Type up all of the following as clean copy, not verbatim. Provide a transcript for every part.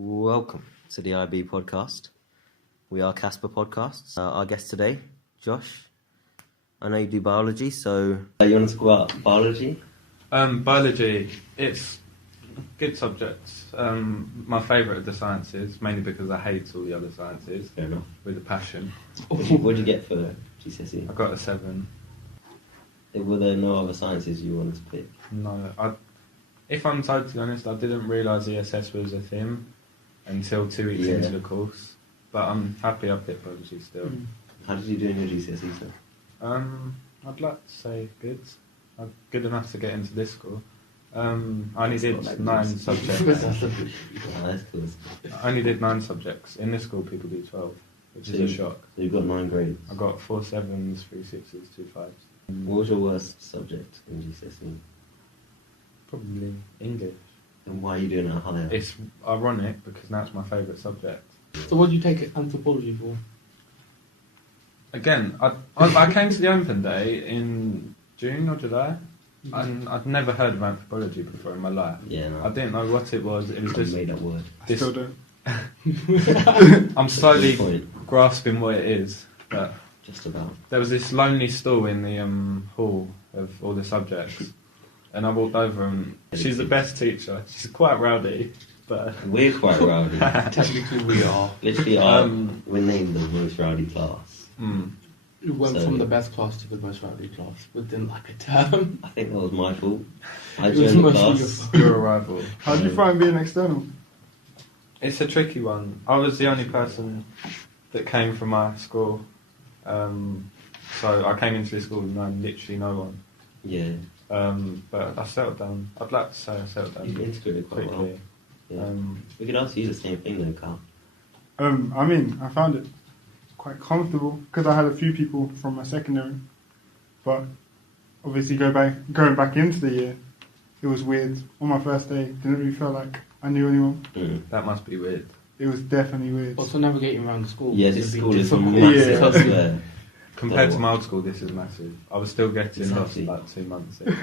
Welcome to the IB podcast. We are KASPER Podcasts. Our guest today, Josh. I know you do biology, so you want to talk about biology? Biology, it's a good subject. My favourite of the sciences, mainly because I hate all the other sciences. Fair enough. With a passion. What did you get for GCSE? I got a 7. Were there no other sciences you wanted to pick? No, if I'm totally honest, I didn't realise ESS was a thing until 2 weeks into the course. But I'm happy I picked biology still. How did you do in your GCSE, sir? I'd like to say good. I'm good enough to get into this school. I only did 9 subjects. That's cool. I only did 9 subjects. In this school, people do 12, which is a shock. So you've got 9 grades? I got 4 7s, 3 6s, 2 5s. What was your worst subject in GCSE? Probably English. And why are you doing it higher? It's ironic because now it's my favourite subject. So what did you take anthropology for? Again, I came to the open day in June or July, and I'd never heard of anthropology before in my life. Yeah, no. I didn't know what it was. It was just made that word. I still don't. I'm slowly grasping what it is. But just about. there was this lonely stall in the hall of all the subjects, and I walked over and she's the best teacher. She's quite rowdy, but we're quite rowdy. Technically we are. Literally, we're named the most rowdy class. We went from the best class to the most rowdy class within like a term. I think that was my fault. I It was joined the mostly class. your arrival. How did you find being external? It's a tricky one. I was the only person that came from my school. So I came into this school with literally no one. Yeah. But I settled down. I'd like to say I settled down You integrated quite well. quickly. Yeah. We could ask you the same thing though, Carl. I mean, I found it quite comfortable because I had a few people from my secondary, but obviously going back into the year, it was weird. On my first day, didn't really feel like I knew anyone. That must be weird. It was definitely weird. Also navigating around the school. Yeah, would this have school been is difficult. massive. I Yeah. swear. Compared to my old school, this is massive. I was still getting lost Exactly. about 2 months in.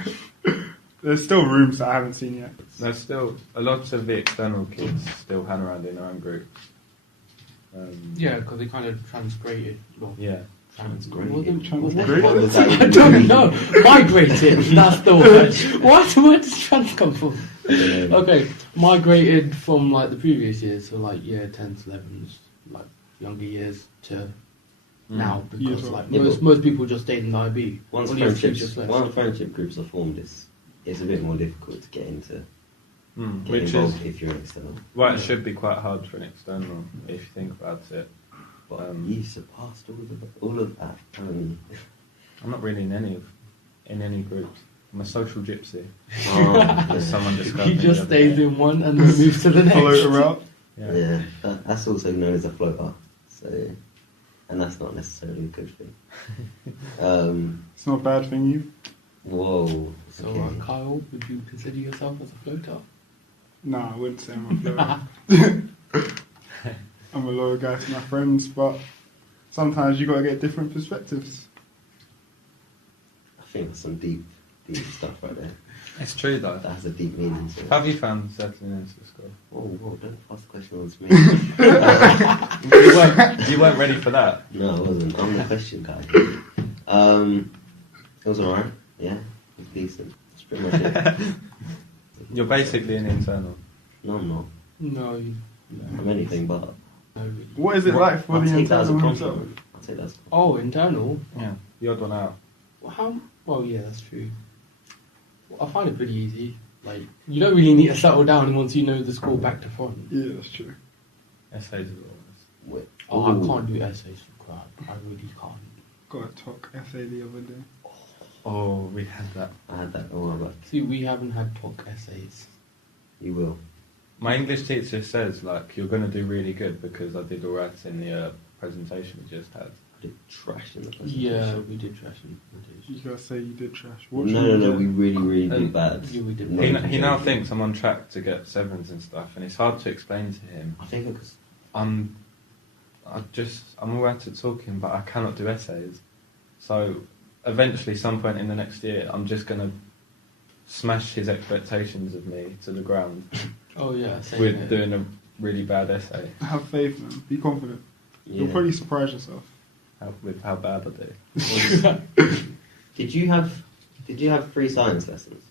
There's still rooms that I haven't seen yet. There's still a lot of the external kids still hang around in their own groups. Yeah, because they kind of transgraded. Well, Yeah. transgraded. Transgraded? I don't know. Migrated. That's the word. Where does trans come from? Okay, migrated from like the previous years, so like year 10s, 11s, like younger years to now, because Year like 12. most people just stayed in the IB. Once Only a few just friendships, left. once friendship groups are formed, it's a bit more difficult to get into. Get Which involved is if you're external. why it should be quite hard for an external if you think about it. But you surpassed all of that. I'm not really in any groups. I'm a social gypsy. As someone described He me just the other stays day. in one and then moves to the next. Float around. Yeah, that's also known as a floater. So, and that's not necessarily a good thing. It's not a bad thing, you. Whoa. So, Okay. Kyle, would you consider yourself as a floater? No, I wouldn't say I'm a floater. I'm a loyal guy to my friends, but sometimes you got to get different perspectives. I think that's some deep stuff right there. It's true though. That has a deep meaning to it. Have you found settling into school? Whoa, don't ask the question on me. You weren't ready for that. No, I wasn't. I'm the question guy. It was alright. Yeah, it was decent. That's pretty much it. You're basically an internal. No, I'm not. No, I'm anything but. no. What is it like for I'll the take that as a internal himself? compliment. I'll take that as a compliment. Oh, internal? Yeah. The odd one out. Well, how? Well, yeah, that's true. Well, I find it pretty easy. Like, you don't really need to settle down once you know the school back to front. Yeah, that's true. Essays are always. Wait. Oh, Ooh. I can't do essays for crap. I really can't. Got a talk essay the other day. Oh, we had that. I had that. Don't worry about it. See, we haven't had talk essays. You will. My English teacher says, like, you're going to do really good because I did alright in the presentation we just had. I did trash in the presentation. Yeah, we did trash in the You presentation. gotta say you did trash. No, we really did And bad. Yeah, we did No, bad. He now thinks I'm on track to get 7s and stuff, and it's hard to explain to him. I think because I'm alright at talking, but I cannot do essays. So eventually, some point in the next year, I'm just going to smash his expectations of me to the ground Oh, yeah. same with here. doing a really bad essay. Have faith, man. Be confident. You'll probably surprise yourself. With how bad I do. Did you have free science lessons?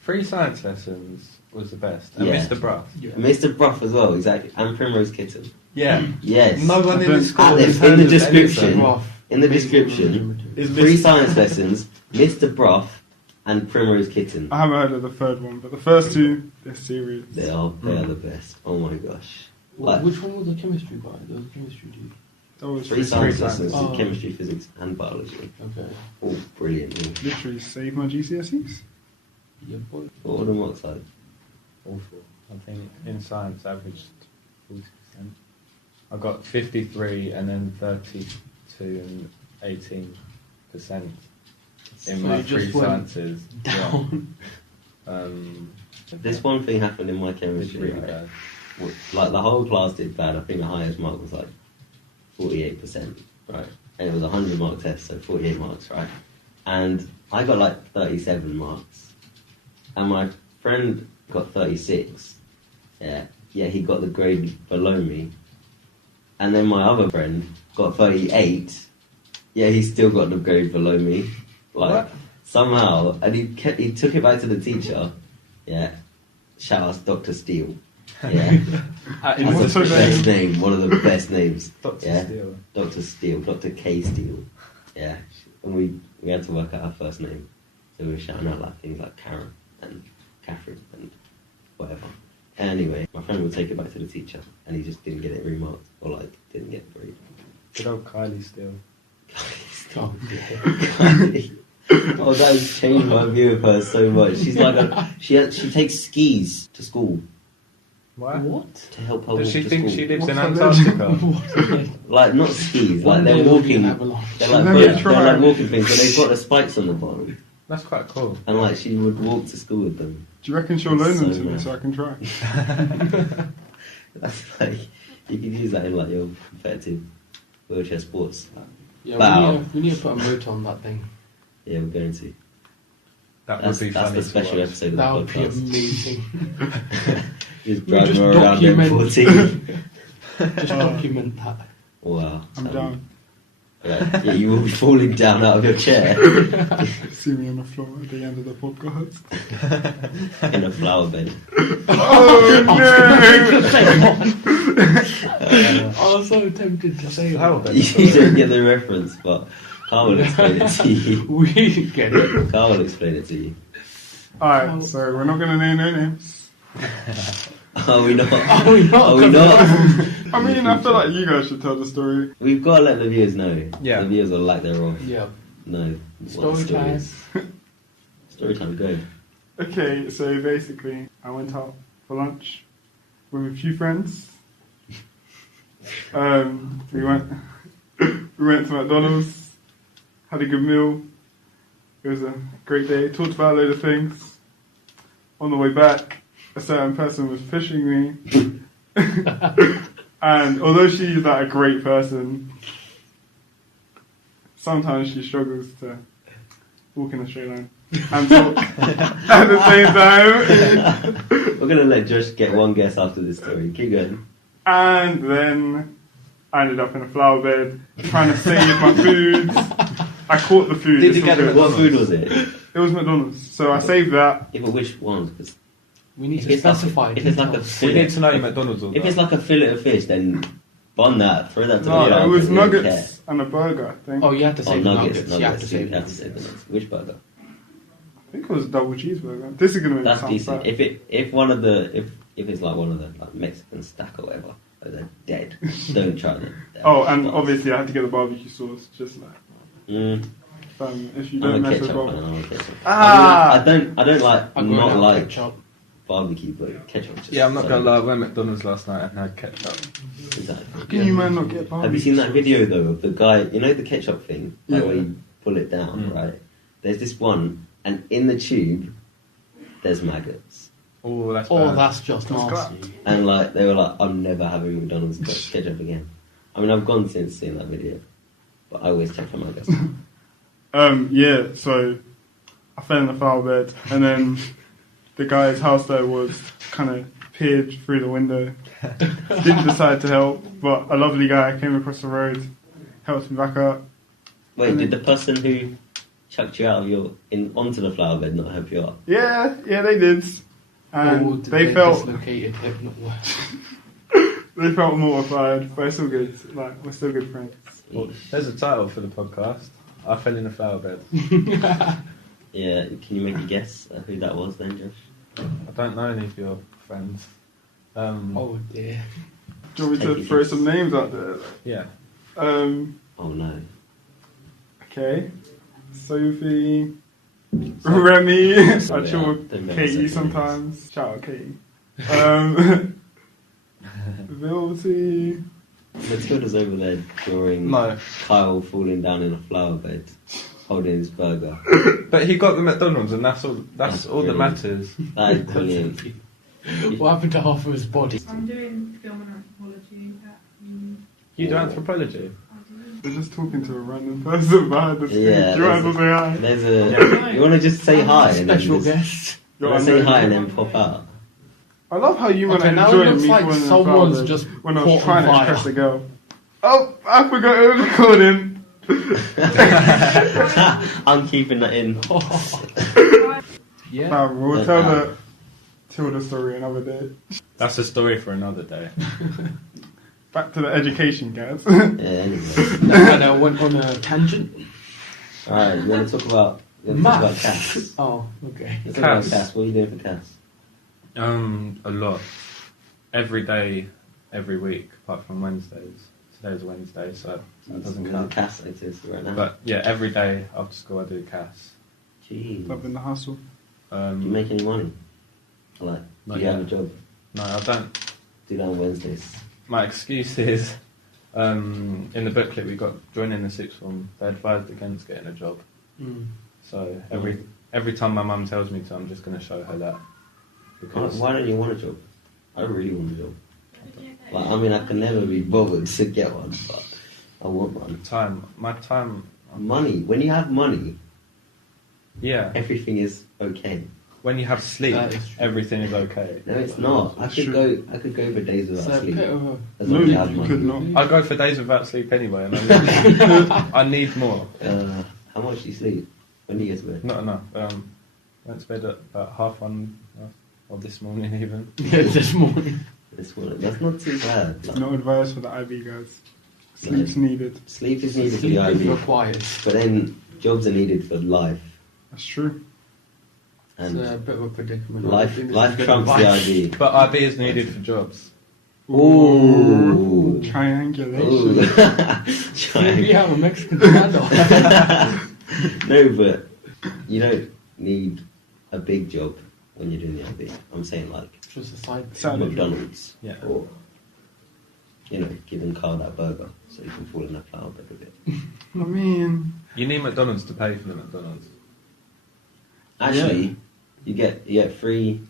Free science lessons was the best. And Yeah. Mr. Bruff. Yeah. Mr. Bruff as well, exactly. And Primrose Kitten. Yeah. Yes. No one in the school in has the heard of description. anything. Rough. In the description, Is free Mr. science lessons, Mr. Bruff, and Primrose Kitten. I haven't heard of the third one, but the first two, they're serious. They are the best. Oh my gosh. Like, Which one was the chemistry guy? There was a chemistry dude. That was free science science. lessons, Oh. chemistry, physics, and biology. Okay. All brilliant. literally saved my GCSEs. Yeah, boy. What were the marks like? Awful. I think in science averaged 40%. I got 53 and then 32 and 18% in So my you just free went sciences. Down. Yeah. This one thing happened in my It's chemistry. really right? bad. Like the whole class did bad. I think the highest mark was like 48%, right? And it was a 100-mark test, so 48 marks, right? And I got like 37 marks, and my friend got 36. Yeah, he got the grade below me. And then my other friend got 38. Yeah, he still got the grade below me. Like What? somehow, and he took it back to the teacher. Yeah, shout out to Dr. Steele. Yeah, In What's that's the her best name? name. One of the best names. Dr. Yeah. Steele. Dr. Steele, Dr. K. Steele. Yeah, and we had to work out our first name, so we were shouting out like things like Karen and Catherine and whatever. Anyway, my friend would take it back to the teacher, and he just didn't get it remarked or like didn't get the grade. Good old Kylie Steele. Oh, yeah. Oh, that has changed my view of her so much. She's like she takes skis to school What? What? to help her walk Does she to think school. she lives in What's her Antarctica? Like not skis, like One they're day there'll be walking. an avalanche. They're like Never they're like tried. walking things, but they've got the spikes on the bottom, That's quite cool. and like she would walk to school with them. Do you reckon she'll loan them So to me mad. so I can try? That's like you could use that in like your competitive wheelchair sports. Yeah, Wow. we need to put a motor on that thing. Yeah, we're going to. That That's, would be that's funny the special to watch. episode of That the would be podcast. amazing. Just We driving just her around M14. Just document that. Wow. I'm down. Yeah, you will be falling down out of your chair See me on the floor at the end of the podcast. in a flower bed. Oh I was so tempted to say Flower that. bed. You don't get the reference, but Carl will explain it to you. We get it. Carl will explain it to you. Alright, so we're not going to name no names. Are we not? Are we not? Are we not? I mean, I feel like you guys should tell the story. We've got to let the viewers know. Yeah. The viewers will lack thereof. Yeah. No. What Story the story time. is. Story time, go. Okay, so basically, I went out for lunch with a few friends. We went to McDonald's, had a good meal. It was a great day. Talked about a load of things. On the way back, a certain person was pushing me, and although she's like a great person, sometimes she struggles to walk in a straight line and talk at the same time. We're going to let Josh get one guess after this story. Keep going. And then I ended up in a flower bed trying to save my food. I caught the food. Did you It's get all it? good. What food was it? It was McDonald's, so I saved that. Yeah, but which ones? 'Cause We need if to it's like- specify. if it's like a details. We fillet, need to know your McDonald's order. if it's like a fillet of fish, then bun that, throw that to No, the yard, it was we don't care. nuggets and a burger, I think. Oh, you have to Oh, save the nuggets, nuggets. You have to you save the have to save the nuggets. nuggets. Which burger? I think it was a double cheeseburger. This is gonna make That's me sound decent. bad. If one of the if it's like one of the like Mexican stack or whatever, oh, they're dead. Don't try them. They're Oh, and fucked. obviously I had to get the barbecue sauce, just like if you don't I'm a mess with ketchup fan. barbecue. I'm a ketchup. Ah! I don't like I'm going not out like ketchup. barbecue, but ketchup. Just Yeah, I'm not so gonna lie. I went to McDonald's last night and had ketchup. Exactly. Can you man not get barbecue? Have you seen that video though of the guy? You know the ketchup thing, like Yeah. where you pull it down, Mm. right? There's this one, and in the tube, there's maggots, Oh, that's Oh, bad. that's just That's nasty. and like they were like, "I'm never having McDonald's ketchup again." I mean, I've gone since seeing that video, but I always check for maggots. Yeah, so I fell in the flower bed, and then the guy's house there was kind of peered through the window. Didn't decide to help, but a lovely guy came across the road, helped me back up. Wait, And did then- the person who chucked you out of onto the flower bed not help you up? Yeah, they did. And Or did they felt dislocated hip not work? they felt mortified, but it's still good. Like, we're still good friends. Well, there's a title for the podcast. I fell in a flower bed. Yeah, can you make a guess at who that was then, Josh? I don't know any of your friends. Oh dear. Do you want me Take to it, throw yes. some names out there? Yeah. Oh no. Okay. Sophie, Remy, I Sorry, chill I with don't know Katie second sometimes. Shout out Katie. Vilty. Matilda's over there drawing No. Kyle falling down in a flower bed, holding his burger. But he got the McDonald's, and that's all. That's all that brilliant. matters. That is brilliant. What happened to half of his body? I'm doing film and anthropology at uni. You do anthropology. I do. They're just talking to a random person behind the screen. Yeah, Do you want to say hi? There's a. You want to just say hi and then Special just, guest. you wanna say hi and then pop out. I love how you want to Okay, now it enjoy looks me like falling in the someone's flower bed just when I was caught trying to on fire. impress a girl. Oh, I forgot it was recording. I'm keeping that in. Yeah. Nah, we'll tell the Tilda story another day. That's a story for another day. Back to the education, guys. Yeah, anyway. And I went on a tangent. Alright, you want to talk about Maths. Cass? Oh, okay. Let's talk about Cass. Cass. What are you doing for Cass? A lot. Every day, every week, apart from Wednesdays. Today's Wednesday, so that doesn't There's a count. Cass activity right now. But yeah, every day after school I do CAS. Jeez. Loving the hustle. Do you make any money? Like, do Not you have a yet. job? No, I don't. Do that on Wednesdays. My excuse is, in the booklet we got joining the sixth form. They advised against getting a job. Mm. So every time my mum tells me to, I'm just going to show her that. Because Why don't you want a job? I really want a job. Like, I mean, I can never be bothered to get one, but I want one. my time, Money. When you have money, yeah. everything is okay. When you have sleep, That is true. everything is okay. No, it's not. I It's could true. go for days It's without a sleep. bit of a... As No, long as I you have money. could not. I go for days without sleep anyway, and I need, I need more. How much do you sleep? When do you get to bed? Not enough. Went to bed at about 1:30, or this morning even. Yeah, this morning. This one. That's not too bad. Like, No advice for the IB guys. Sleep's needed. sleep is needed for Sleep the is IB, required. but then jobs are needed for life. That's true. It's And a bit of a predicament. I life, think this life is good trumps the advice. IB. But IB is needed for jobs. Ooh. Triangulation. Maybe Try. have a Mexican standoff. No, but you don't need a big job when you're doing the IB. I'm saying like Just a side. Sad. McDonald's, Yeah. or giving Carl that burger so you can fall in that flower bed a bit. I mean, You need McDonald's to pay for the McDonald's. Actually, you get free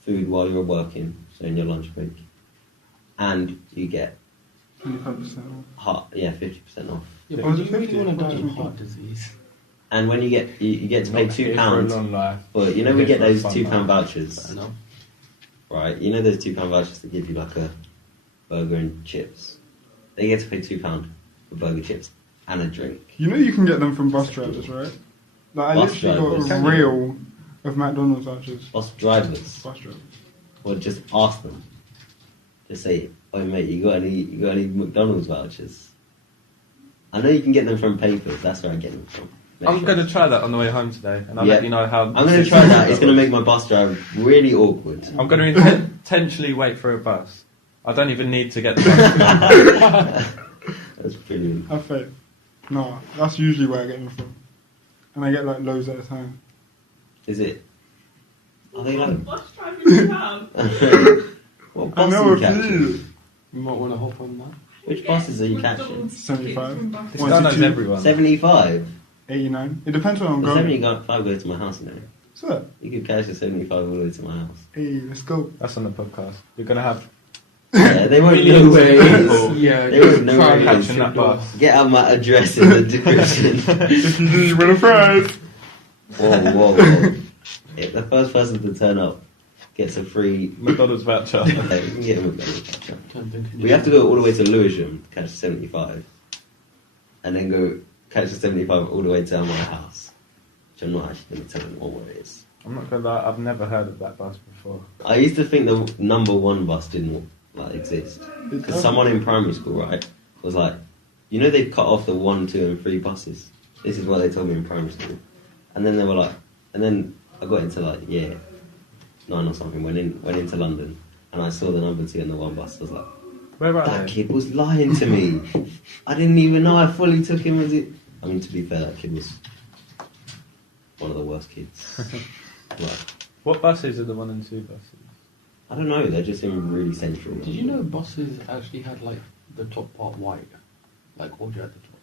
food while you're working, so in your lunch break, and you get 25% off. 50% off. Yeah, Oh, but is you it really 50? want to die of What? heart disease. And when you get to pay Not here £2, for a long life. but we Here get for a those fun £2 life. vouchers, I know. right? You know those £2 vouchers that give you like a burger and chips. They get to pay £2 for burger, chips, and a drink. You know you can get them from bus drivers, right? Like, I Bus literally drivers. got a reel of McDonald's vouchers. Bus drivers, Bus drivers. or just ask them. Just say, "Oh mate, you got any McDonald's vouchers?" I know you can get them from papers. That's where I get them from. I'm going to try that on the way home today, and I'll Yeah. let you know how. I'm going to try that. It's going to make my bus drive really awkward. I'm going to intentionally wait for a bus. I don't even need to get the bus. That's brilliant. Have faith. No, that's usually where I get them from. And I get like loads at a time. Is it? Are they like? Bus driving around. What I bus know are a you catching? few. You might want to hop on that. Which buses are you catching? 75. This guy knows everyone. 75. 89. It depends where I'm Well, going. 75 go to my house now. So, You could catch a 75 all the way to my house. hey, let's go. That's on the podcast. You're going to have Yeah, they won't know Millions where of it is. people. Yeah, They won't know try where and it catch is. catching that bus. Get out my address in the description. If you do, win a prize. Whoa. If the first person to turn up gets a free. McDonald's voucher. Okay, you can get a McDonald's voucher. Don't think We have to go all the way to Lewisham to catch the 75, and then go catch the 75 all the way to my house. Which I'm not actually going to tell anyone what it is. I'm not gonna lie, I've never heard of that bus before. I used to think the number one bus didn't exist because someone in primary school, right, was like, you know, they cut off the 1, 2, and 3 buses. This is what they told me in primary school, and then they were like, and then I got into like year 9 or something. Went into London, and I saw the number 2 and the 1 bus. I was like, Where are that they? kid was lying to me. I didn't even know I fully took him as it. I mean, to be fair, that kid was one of the worst kids. Like, What buses are the 1 and 2 buses? I don't know, they're just in really central. Did you know buses actually had like the top part white, like audio at the top,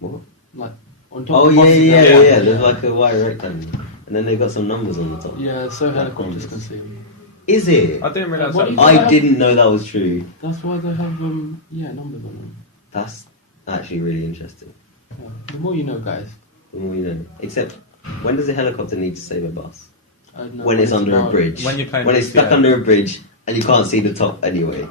What? like on top? Oh of yeah, buses, yeah, there- yeah. There's like a white rectangle, and then they've got some numbers on the top. Yeah, so Like helicopters can numbers. see them. Is it? I didn't realise What that. do Was you- I didn't know that was true. That's why they have numbers on them. That's actually really interesting. Yeah. The more you know, guys. The more you know. Except, when does a helicopter need to save a bus? I don't know When it's under a about- bridge. When you're playing When it's stuck GTA. under a bridge and you can't see the top anyway.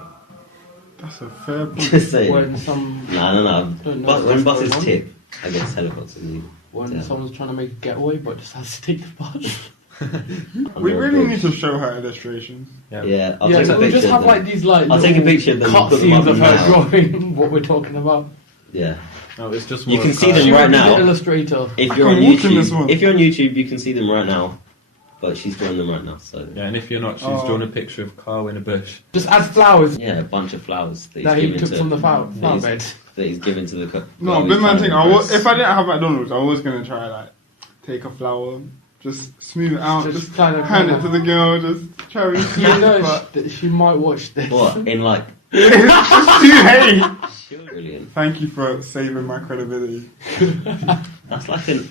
That's a fair point. Just saying. When some No. Don't know But when what's buses going on. tip, I guess helicopters need. when Yeah. someone's trying to make a getaway but just has to take the bus. We under a really bridge. need to show her illustrations. Yeah, I'll yeah, take a so we picture just of have them. like these like I'll take a little picture of them and cut put them scenes up of her now. drawing what we're talking about. Yeah. No, it's just You more can of see a them She car. right would be the now. illustrator. If you're I on can walk in this one. YouTube, if you're on YouTube, you can see them right now. But she's drawing them right now, so Yeah, and if you're not, she's Oh. drawn a picture of Carl in a bush. Just add flowers yeah, a bunch of flowers that that he's he given took to from the flower that he's- bed. that he's given to the cook. No, big man thing. If I didn't have McDonald's, I was gonna try like take a flower, just smooth it out, Just just kind of- hand it to the girl, just try to You snap. know But that she might watch this. What in like? it's too late. Brilliant. Thank you for saving my credibility. That's like an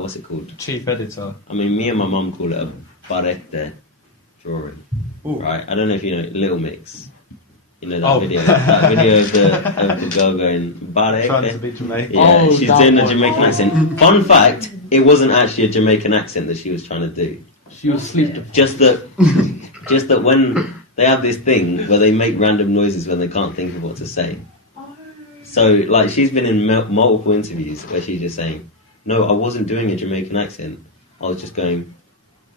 what's it called? Chief editor. I mean, me and my mum call it a barrette drawing, Ooh. right? I don't know if you know Little Mix. You know that Oh. video? That video of the girl going Trying to barrette. be Jamaican. Yeah, Oh, she's that doing a one. Jamaican accent. Fun fact: it wasn't actually a Jamaican accent that she was trying to do. She was sleep deprived. Just that when they have this thing where they make random noises when they can't think of what to say. So, like, she's been in multiple interviews where she's just saying, "No, I wasn't doing a Jamaican accent. I was just going.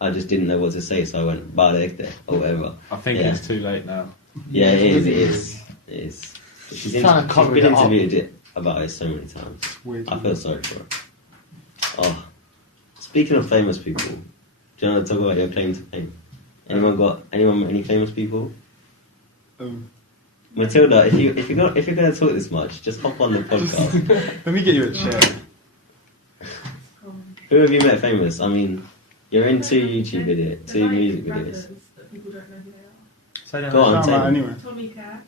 I just didn't know what to say, so I went barrette or whatever." I think Yeah. it's too late now. Yeah, it is. It It is. It is. She's Trying to cover been it up. interviewed about it so many times. Way I too feel late. sorry for her. Oh, speaking of famous people, do you want to talk about your claim to fame? Anyone any famous people? Matilda, if you're going to talk this much, just hop on the podcast. Let me get you a chair. Who have you met famous? I mean, you're in 2 YouTube videos, 2 music videos. That people don't know who they are. Say that Go on, Shout tell out me. anyway. Tommy Cash,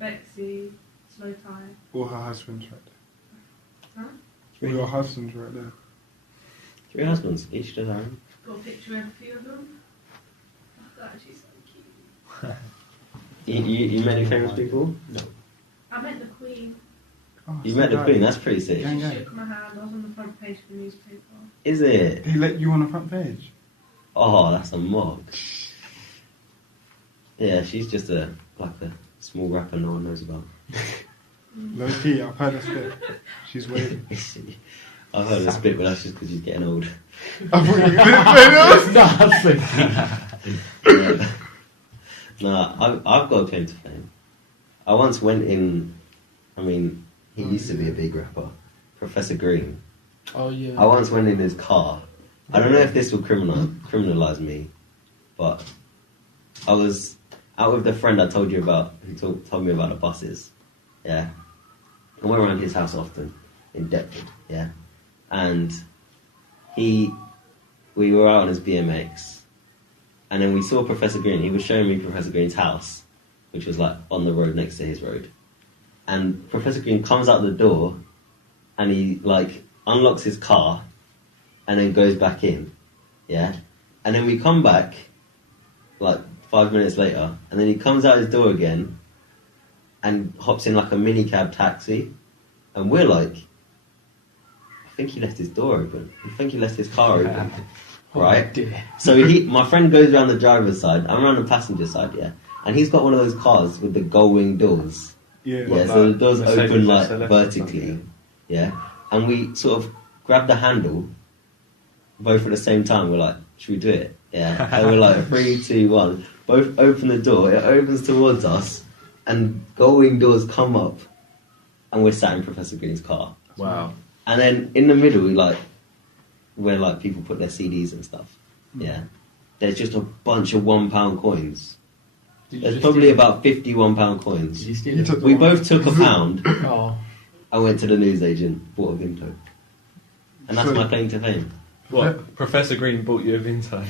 Bexy, Slow Time. All her husbands right Huh? there. All your husbands right there. 3 husbands, each to their own. Got a picture of a few of them. Oh God, she's so cute. You met any famous people? I met the Queen. Oh, You so met the nice. Queen, that's pretty sick. Yeah, She yeah. shook my hand. I was on the front page of the newspaper. Is it? He let you on the front page. Oh, that's a mug. Yeah, she's just like a small rapper no one knows about. Low key, I've heard her spit. She's waiting. I've heard her spit, but that's just because she's getting old. I thought you didn't say that. Nothing. Nah, I've got a claim to fame. I once went in. I mean, he used to be a big rapper, Professor Green. Oh yeah. I once went in his car. I don't know if this will criminalize me, but I was out with the friend I told you about, who told me about the buses. Yeah, I went around his house often in Deptford. Yeah, and we were out on his BMX, and then we saw Professor Green. He was showing me Professor Green's house, which was like on the road next to his road. And Professor Green comes out the door, and he like unlocks his car, and then goes back in. Yeah, and then we come back, like 5 minutes later, and then he comes out his door again, and hops in like a minicab taxi, and we're like, I think he left his door open. I think he left his car open. right? Oh, dear. So my friend goes around the driver's side, I'm around the passenger side, yeah, and he's got one of those cars with the gull wing doors. Yeah. Yeah, so the doors Mercedes open like SLS or vertically, something. yeah, and we sort of grab the handle, both at the same time. We're like, should we do it? Yeah, and we're like 3, 2, 1. Both open the door. It opens towards us, and gull wing doors come up, and we're sat in Professor Green's car. Wow. And then in the middle, where like people put their CDs and stuff. Yeah, there's just a bunch of £1 coins. Did you There's just probably steal it? about 50 £1 Did coins. you steal You it? took- We both took a pound. Oh, I went to the newsagent, bought a Vinto, and that's So- my claim to fame. What? Professor Green bought you a Vinto.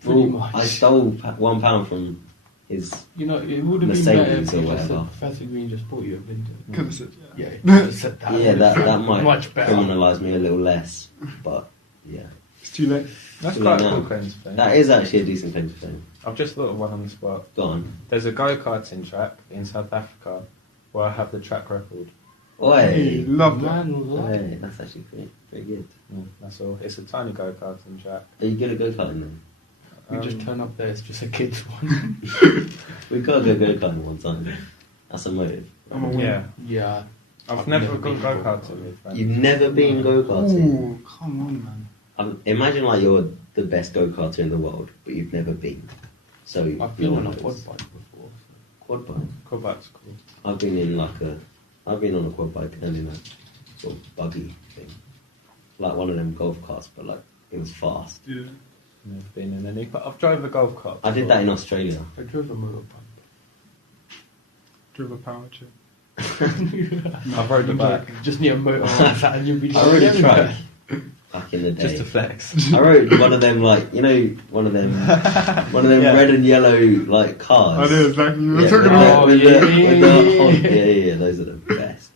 pretty Well, much. I stole £1 from his. You know, it would have been better Mercedes if or you just said whatever. Professor Green just bought you a Vinto. Could have said, Yeah, you could have said that. Yeah, that might much better. criminalise me a little less, but yeah, it's too late. That's Yeah, quite a no. cool claim to fame. that is actually a decent claim to fame. I've just thought of one on the spot. Go on. There's a go-karting track in South Africa where I have the track record. Hey, Oi, love that. Man, what? Oi, that's actually pretty good. That's all. It's a tiny go-karting track. Are you good at go karting then? We just turn up there, it's just a kid's one. We've got to go karting one time. That's a motive. I'm a winner. Yeah. Yeah. I've never gone go-karting with friends. You've never been go karting. Ooh, come on, man. Imagine like you're the best go karter in the world, but you've never been. So I've no been one on a knows. quad bike before. Quad bike. Quad bike's cool. I've been on a quad bike and in a sort of buggy thing, like one of them golf carts, but like it was fast. Yeah. Never been in any, but I've drove a golf cart. I did that in Australia. I drove a motorbike. Drove a power chip. I've rode the bike Just near a motorbike and you'll be I rode a everywhere. truck back in the just day. to flex. I rode one of them one of them Yeah. red and yellow like cars. I know exactly what Yeah, you're talking about. with yeah. yeah, those are the best.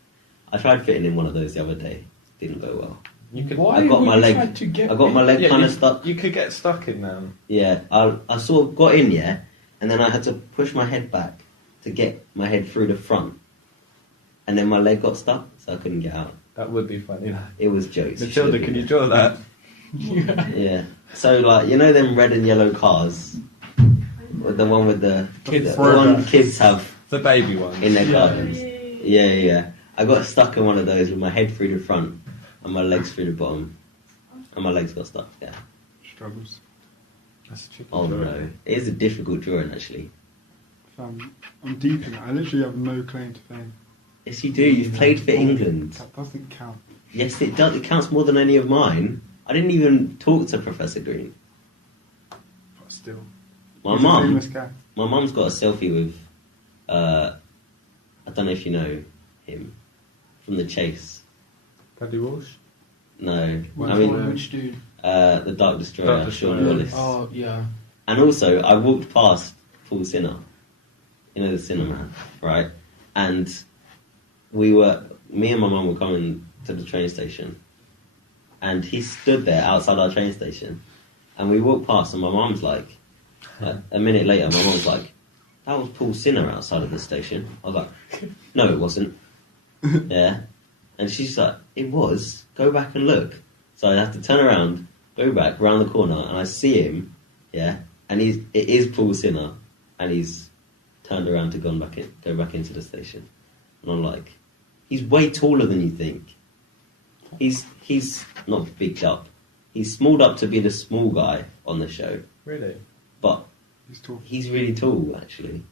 I tried fitting in one of those the other day. Didn't go well. You could. Why I got would my you leg- try to get I got my leg Yeah, kind of you, stuck. You could get stuck in them. Yeah, I sort of got in, yeah, and then I had to push my head back to get my head through the front, and then my leg got stuck, so I couldn't get out. That would be funny. It was jokes. Matilda, can you draw that? Yeah. So like you know them red and yellow cars, with the one with the Kids. the one kids have The baby one. in their Yeah. gardens. Yeah. I got stuck in one of those with my head through the front and my legs through the bottom, and my legs got stuck. Yeah. Struggles. That's a tricky Oh drawing. no, it is a difficult drawing actually. I'm deep in it. I literally have no claim to fame. Yes, you do. You've played for England. That doesn't count. Yes, it does. It counts more than any of mine. I didn't even talk to Professor Green. But still. My He's a mum, famous guy. my mum's got a selfie with. I don't know if you know him from The Chase. Paddy Walsh? No, Which I mean one? Which dude? the Dark Destroyer, Dark Sean Destroyer. Wallace. Oh, yeah. And also, I walked past Paul Sinner, you know the Sinner man, right? And me and my mum were coming to the train station, and he stood there outside our train station, and we walked past, and my mum's like, a minute later, my mum's like, that was Paul Sinner outside of the station. I was like, no, it wasn't. Yeah. And she's like, it was. Go back and look. So I have to turn around, go back, round the corner, and I see him, yeah, and it is Paul Sinner, and he's turned around to go back into the station. And I'm like, he's way taller than you think. He's not bigged up. He's smalled up to be the small guy on the show, Really? but He's tall. he's really tall, actually.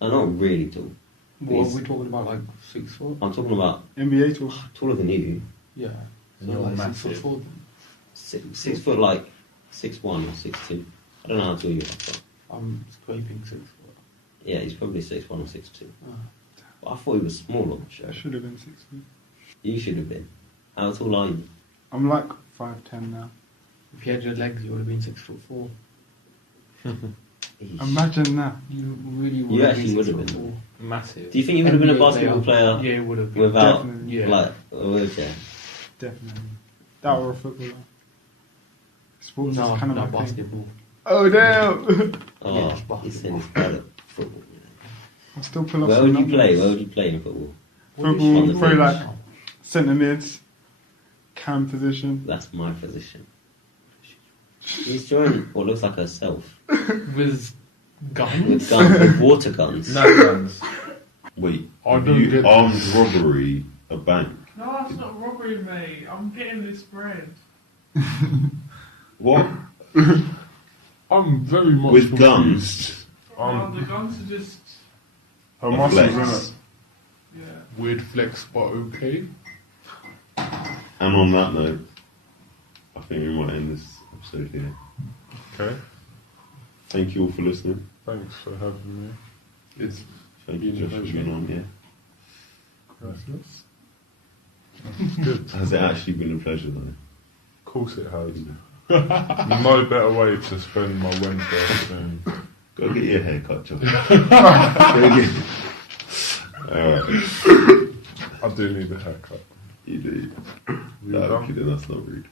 No, not really tall. What He's- are we talking about, like 6 foot? I'm talking about NBA tall. taller than you. Yeah. And So you're like massive. 6 foot 4. 6 foot, like 6'1" or 6'2". I don't know how tall you are, but I'm scraping 6 foot. yeah, he's probably 6'1" or 6'2". Oh. But I thought he was small on the show. I should have been 6 feet. You should have been. How tall are you? I'm like 5'10" now. If you had your legs, you would have been 6 foot 4. Eesh. Imagine that. You really would You have actually been would 6 have foot been. 4. Massive. Do you think you would have been a NBA basketball player Yeah, it would have been. without, Definitely. Yeah. like, a wheelchair? Definitely. That or a footballer. Sports No, is kind of not my thing. basketball. Oh damn! Oh, it's basketball. he said he's bad at football. I'll still pull off Where some would you play? numbers. Where would you play in football? Football, On the probably bench. like centre mids, cam position. That's my position. He's joined what looks like herself With guns? with water guns. No guns. Wait, I have don't you get armed this. robbery a bank? No, that's not robbery, mate. I'm getting this bread. What? I'm very much With confused. guns? The guns are just, Her A muscles, flex. innit? yeah. Weird flex, but okay. And on that note, I think we might end this episode here. Okay. Thank you all for listening. Thanks for having me. It's Thank you, Josh, for being on here. gracious. Good. Has it actually been a pleasure, though? Of course it has. No better way to spend my Wednesday afternoon. Go get your hair cut, Josh. Alright. I do need a haircut. You do. You No, I'm done? kidding, that's not rude.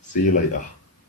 See you later.